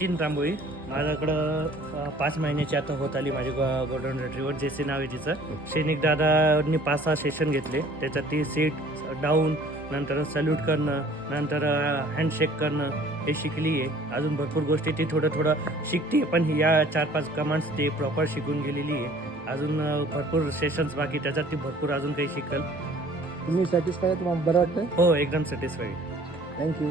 नितीन तांबोळी. माझ्याकडं 5 महिन्याची आता होत आली माझी गोल्डन रिट्रीवर, जेसी नाव आहे तिचं. सैनिक दादांनी 5-6 सेशन घेतले. त्याच्यात ती सीट डाऊन, नंतर सल्यूट करणं, नंतर हँडशेक करणं हे शिकली आहे. अजून भरपूर गोष्टी ती थोडं शिकते, पण या 4-5 कमांड्स ते प्रॉपर शिकून गेलेली आहे. अजून भरपूर सेशन्स बाकी, त्याच्यात ती भरपूर अजून काही शिकल. तुम्ही सॅटिस्फाय, तुम्हाला बरं वाटतं? हो, एकदम सॅटिस्फाईड. थँक्यू.